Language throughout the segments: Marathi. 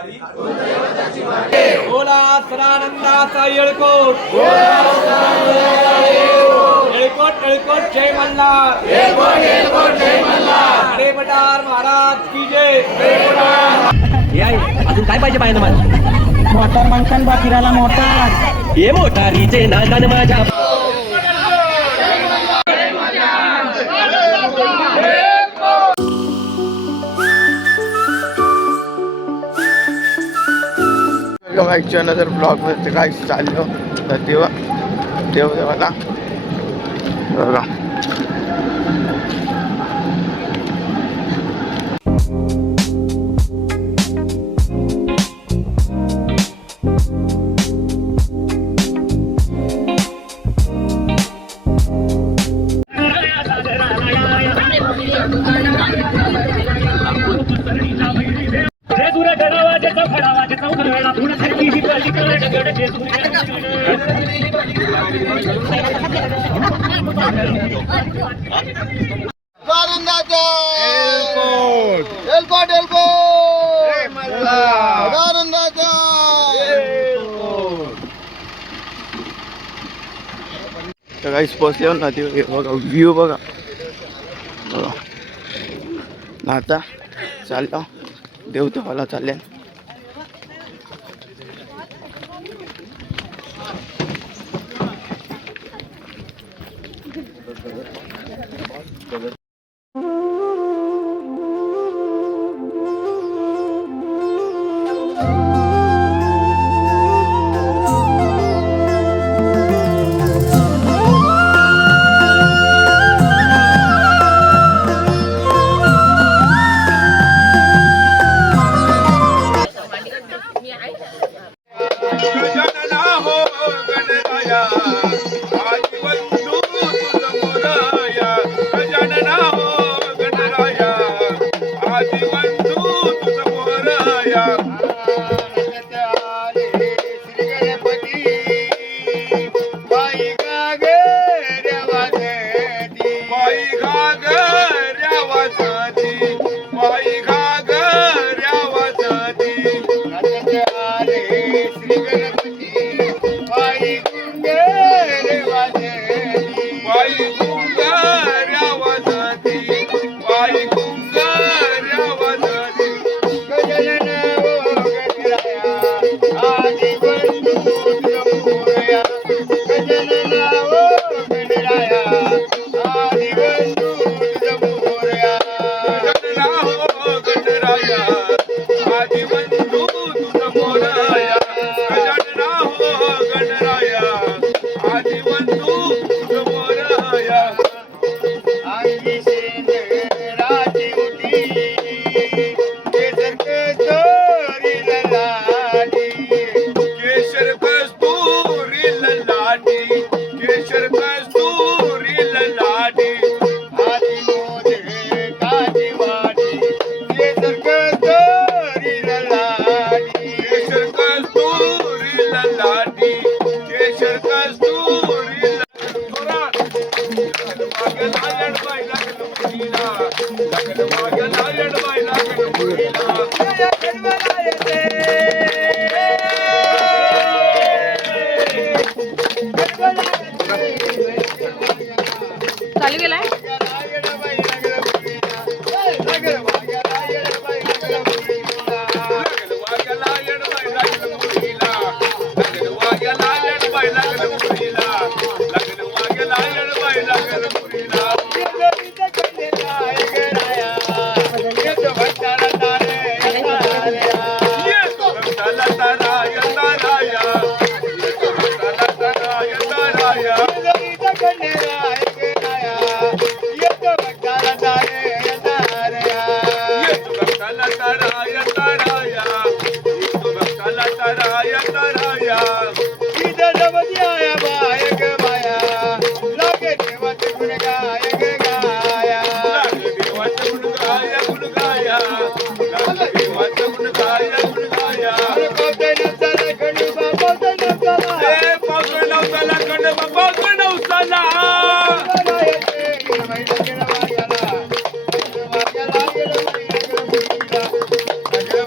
वारी बोला सदानंदाचा येळकोट येळकोट येळकोट जय मल्हार अरे बटार महाराज की जय. अजून काय पाहिजे पाहिजे माझं मोटार माणसां बा फिरायला मोटार ये मोटारीचे नादान माझ्या व्हायच्या नंतर ब्लॉग मध्ये काय चाललं तर तेव्हा देवाला बघा. तर काहीच पोचले ना ते बघा व्ह्यू बघा बघा ना. आता चाललो देवदेवाला चालले. चालू गेलाय.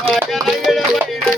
वाग्याला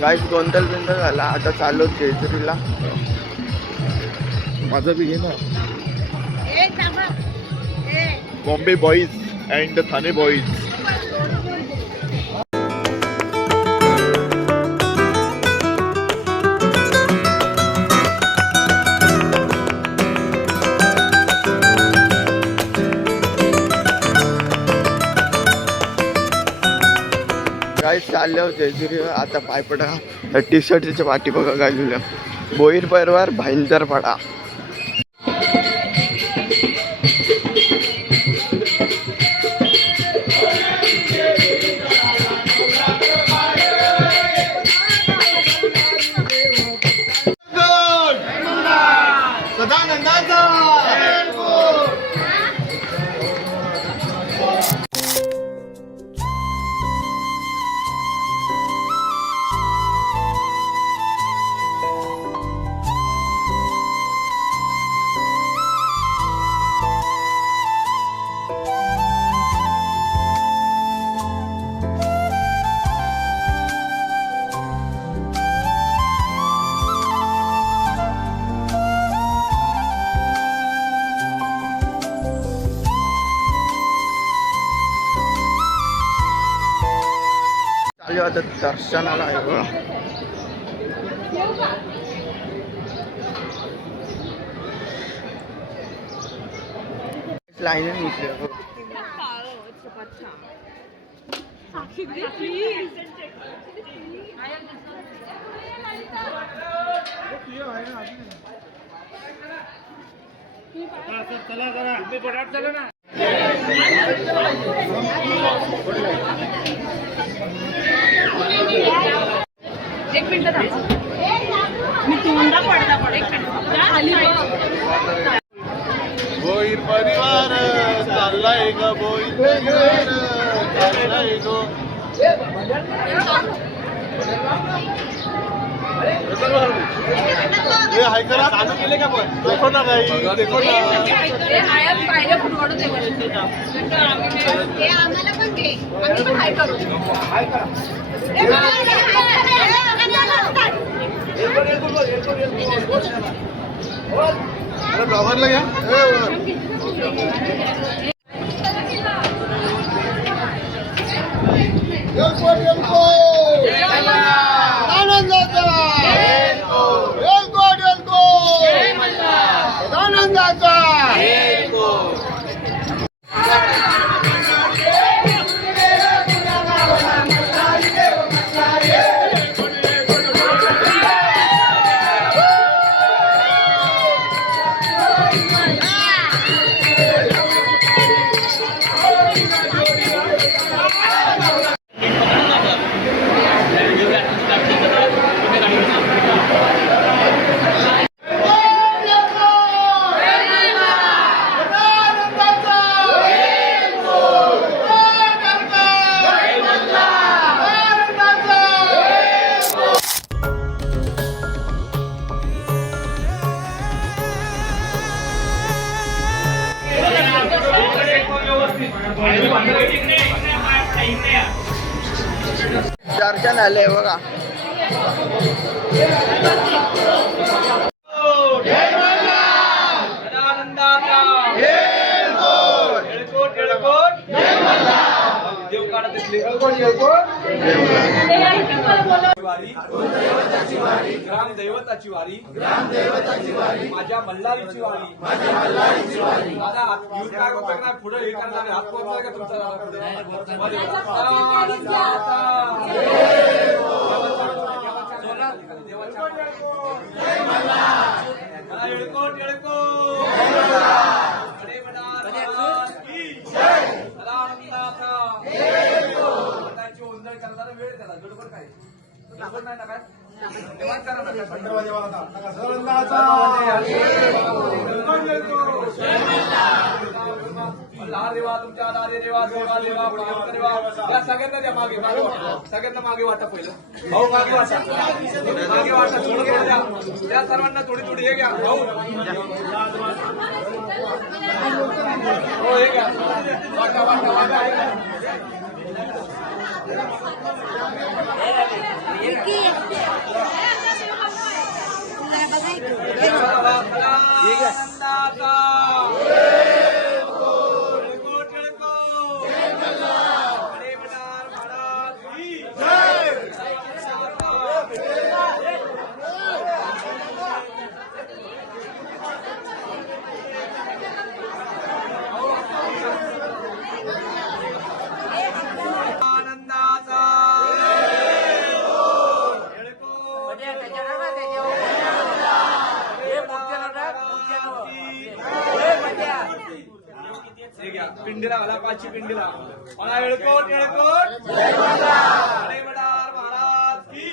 गाईस गोंधळ बिंदल झाला. आता चाललो जेजुरीला. माझं बी घे ना. Bombay boys and Thane boys. Guys चालले होते जेजुरीवर. आता पायपडा टी शर्टच्या पाठी बघा गायलेल्या बोईर परिवार भाईंदर पडा. आता दर्शनाला आहे बघा. लाईन निघले चला जरा चालू केले का पण देखो ना काही देखो ना आम्हाला पण घे आम्ही पण हाय करू अरे ब्लॉगरला घ्या दर्शन आले बघा. ग्रामदैवताची वारी माझ्या मल्हारीची वारी दादा येऊन काय होतं काय पुढे हे करणार हात पोहोचला का तुमचा येळकोट करताना वेळ त्याला गडबड काय गडबड नाही ना काय सगळ्यांना द्या मागे सगळ्यांना मागे वाटा पहिलं भाऊ मागे वाटा थोडं द्या त्या सर्वांना थोडी थोडी हे घ्या भाऊ हो हे घ्या वाटा वाटा वाटा पिंडीला मला पाचशे पिंडीला मला येळकोट जय मल्हार महाराज की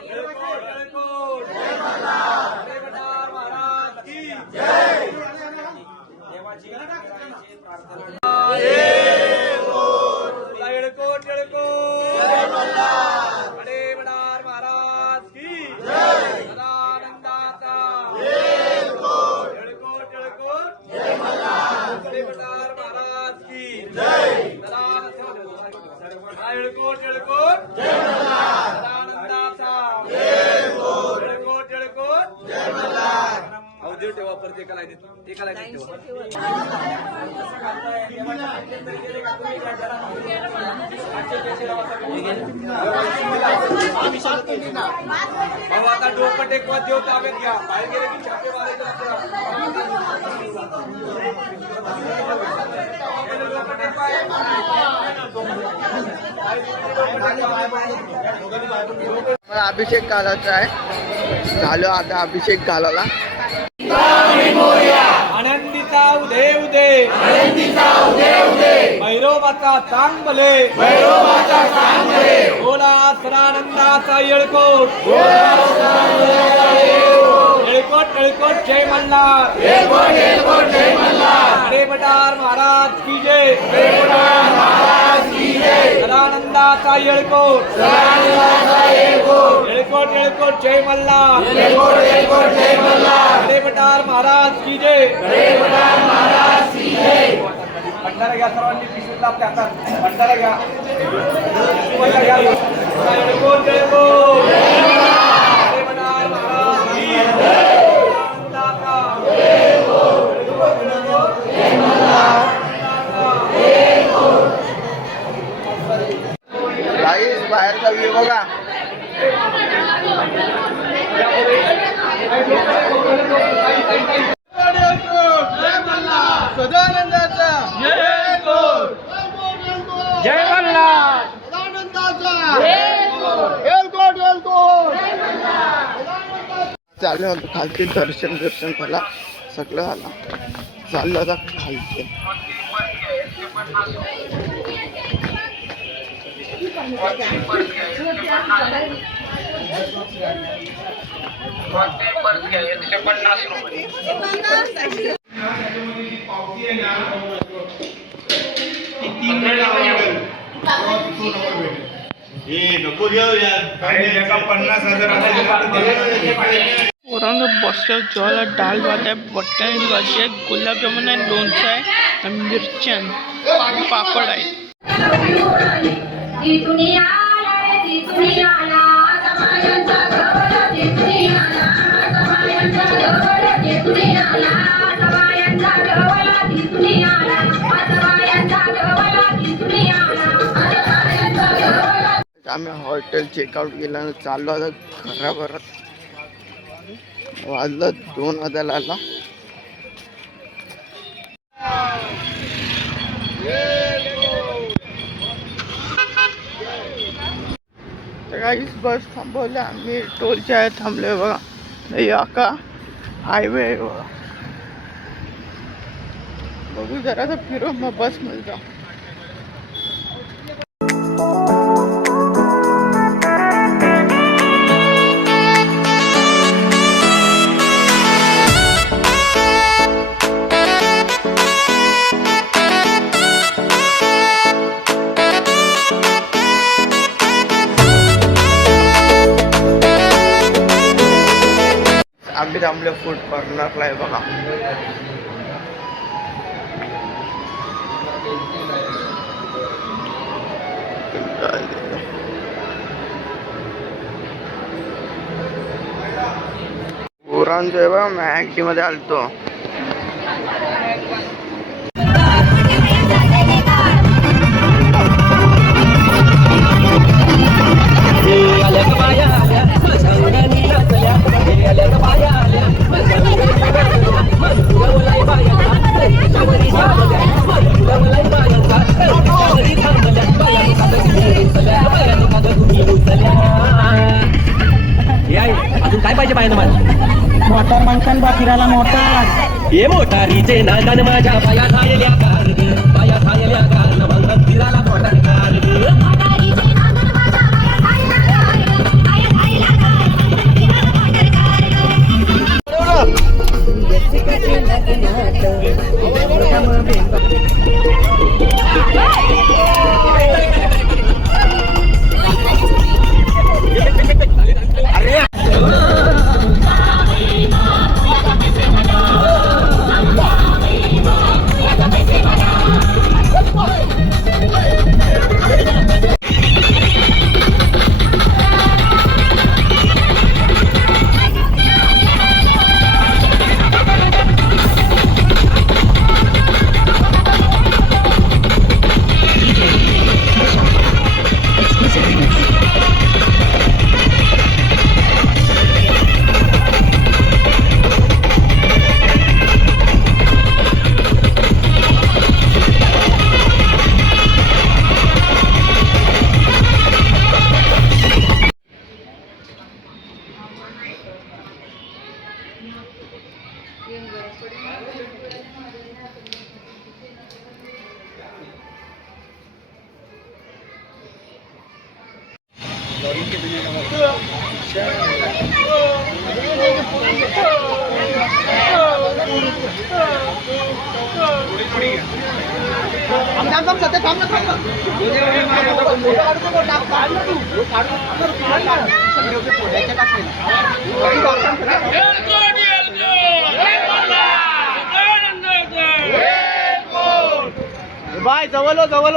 येळकोट जय मल्हार महाराज की देवाची प्रार्थना येळकोट जय मल्हार महाराज की अवधीर ठेवा परत एकाला आता डोकं टेकवा देव ताब्यात घ्या बाहेर गेले की छापे मारायचं मला अभिषेक घालायचा आहे. झालो आता अभिषेक घालायला. आनंदीचा उदे उदे भैरोबाचा चांग भले बोला सदानंदाचा येळकोट एळकोट जय मल्हार अरे बटार महाराज की जय सदानंदाचा येळकोट एळकोट जय मल्हार अरे बटार महाराज की जय भंडारा घ्या सर्वांनी पिशवीतला आपल्या हातात भंडारा घ्या एळकोट अरे बटार महाराज की गाईस बाहेरचा व्ह्यू बघा. सदानंदाचा जय मल्हार चाललं होतं खालती दर्शन झाला सगळं झालं चाललं होता खालती. पोरांना बसल्या जेवायला डाळ भात आहे, बटाट्याची भाजी आहे, गुलाबजामुन आहे, लोणचं आहे आणि मिरची आहे, पापड आहे. आम्ही हॉटेल चेकआउट केल्यानं चाललो आता घराभरात. वाजलं 2 वाजायला आला. तर काहीच बस थांबवल्या आम्ही टोलच्या आहे थांबलोय बघा. या का हायवे आहे बघा. बघू जरा तर फिरू मग बस मध्ये जाऊ. आम्ही थांबले फूड कॉर्नरला आहे बघा. पोरांचं आहे बघा मॅगडी मध्ये आलतो. अजून काय पाहिजे पाहिजे मला मोटार माणसांना फिरायला मोटार ये मोटारीचे नादान माझ्या पाया झालेल्या कार पाया झालेल्या कार मग फिरायला मोटार कार बाय जवळ जवळ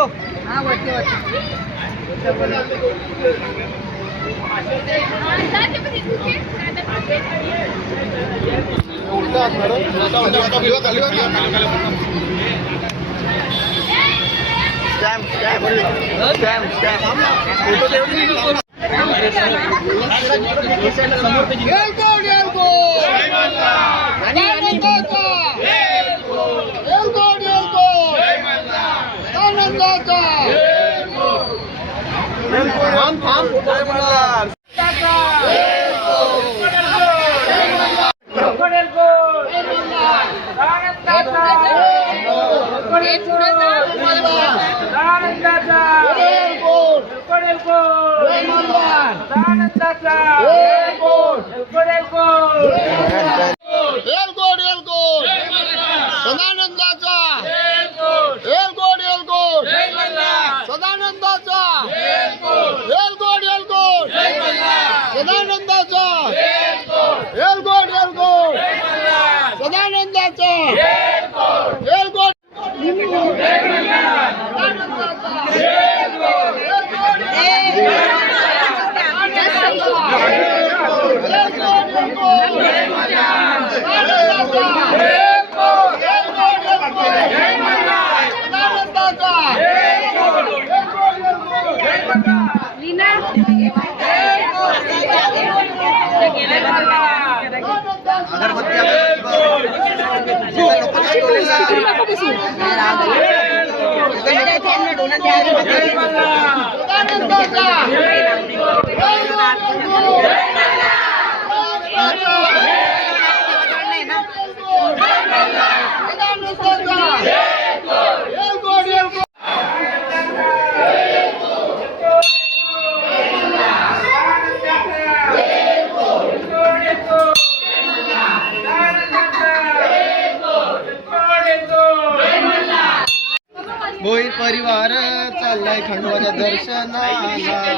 भोईर परिवार चाललाय खंडोबाच्या दर्शनाला.